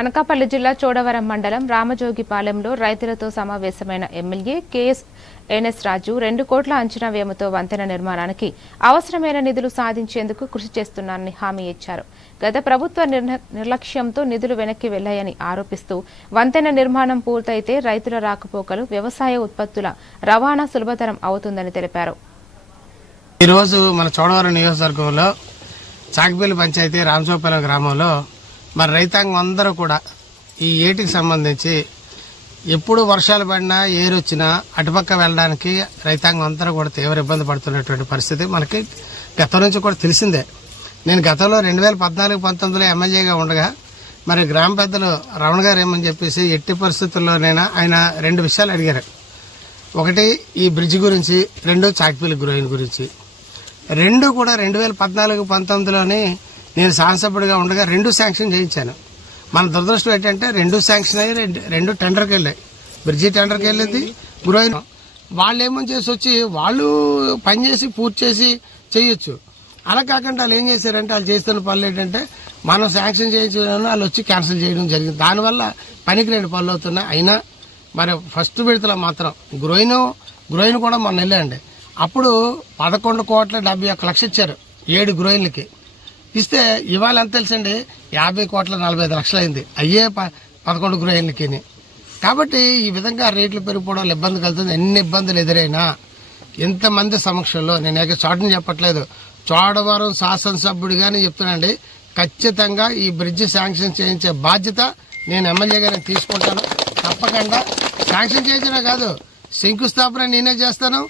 అనకాపల్లి జిల్లా చోడవరం మండలం రామజోగిపాలెంలో రైతులతో సమావేశమైన ఎమ్మెల్యే ఎన్ఎస్ రాజు 2 కోట్ల అంచనా వ్యయంతో వంతెన నిర్మాణానికి అవసరమైన నిధులు సాధించేందుకు కృషి చేస్తున్నారని హామీ ఇచ్చారు. గత ప్రభుత్వ నిర్లక్ష్యంతో నిధులు వెనక్కి వెళ్లాయని ఆరోపిస్తూ వంతెన నిర్మాణం పూర్తయితే రైతుల రాకపోకలు, వ్యవసాయ ఉత్పత్తుల రవాణా సులభతరం అవుతుందని తెలిపారు. ఈ రోజు మన చోడవరం నియోజకవర్గంలో చాకపల్లి పంచాయతీ రామజోగిపాలెం గ్రామంలో మరి రైతాంగం అందరూ కూడా ఈ ఏటికి సంబంధించి ఎప్పుడు వర్షాలు పడినా ఏరొచ్చినా అటుపక్క వెళ్ళడానికి రైతాంగం అందరూ కూడా తీవ్ర ఇబ్బంది పడుతున్నటువంటి పరిస్థితి మనకి గతం నుంచి కూడా తెలిసిందే. నేను గతంలో 2014-19లో ఎమ్మెల్యేగా ఉండగా మరి గ్రామ పెద్దలు రమణ గారు ఏమని చెప్పేసి ఎట్టి పరిస్థితుల్లోనైనా ఆయన 2 విషయాలు అడిగారు. ఒకటి ఈ బ్రిడ్జ్ గురించి, 2 చాకపల్లి గ్రోయిన్ గురించి. 2 కూడా 2014-19లోనే నేను శాసనసభ్యుడిగా ఉండగా 2 శాంక్షన్ చేయించాను. మన దురదృష్టం ఏంటంటే 2 శాంక్షన్ అయ్యి 2 టెండర్కి వెళ్ళాయి. బ్రిడ్జి టెండర్కి వెళ్ళింది, గ్రోయిన్ వాళ్ళు ఏమని చేసి వచ్చి వాళ్ళు పనిచేసి పూర్తి చేసి చేయొచ్చు. అలా కాకుండా వాళ్ళు ఏం చేశారంటే వాళ్ళు చేస్తున్న పనులు ఏంటంటే మనం శాంక్షన్ చేయించడం వాళ్ళు వచ్చి క్యాన్సిల్ చేయడం జరిగింది. దానివల్ల పనికి 2 పనులు అవుతున్నాయి. అయినా మరి ఫస్ట్ విడతలో మాత్రం గ్రోయిన్ కూడా మొన్న వెళ్ళండి. అప్పుడు 11,70,01,00,000 ఇచ్చారు 7 గ్రోయిన్లకి. ఇస్తే ఇవాళ ఎంత తెలుసండి, 50,45,00,000 అయింది అయ్యే 11 గ్రోయిన్లకి. కాబట్టి ఈ విధంగా రేట్లు పెరిగిపోవడం ఇబ్బంది కలుగుతుంది. ఎన్ని ఇబ్బందులు ఎదురైనా ఎంతమంది సమక్షంలో నేను చాటుని చెప్పట్లేదు, చోడవరం శాసనసభ్యుడిగానే చెప్తున్నాండి, ఖచ్చితంగా ఈ బ్రిడ్జ్ శాంక్షన్ చేయించే బాధ్యత నేను ఎమ్మెల్యేగా తీసుకుంటాను. తప్పకుండా శాంక్షన్ చేయించడం కాదు, శంకుస్థాపన నేనే చేస్తాను.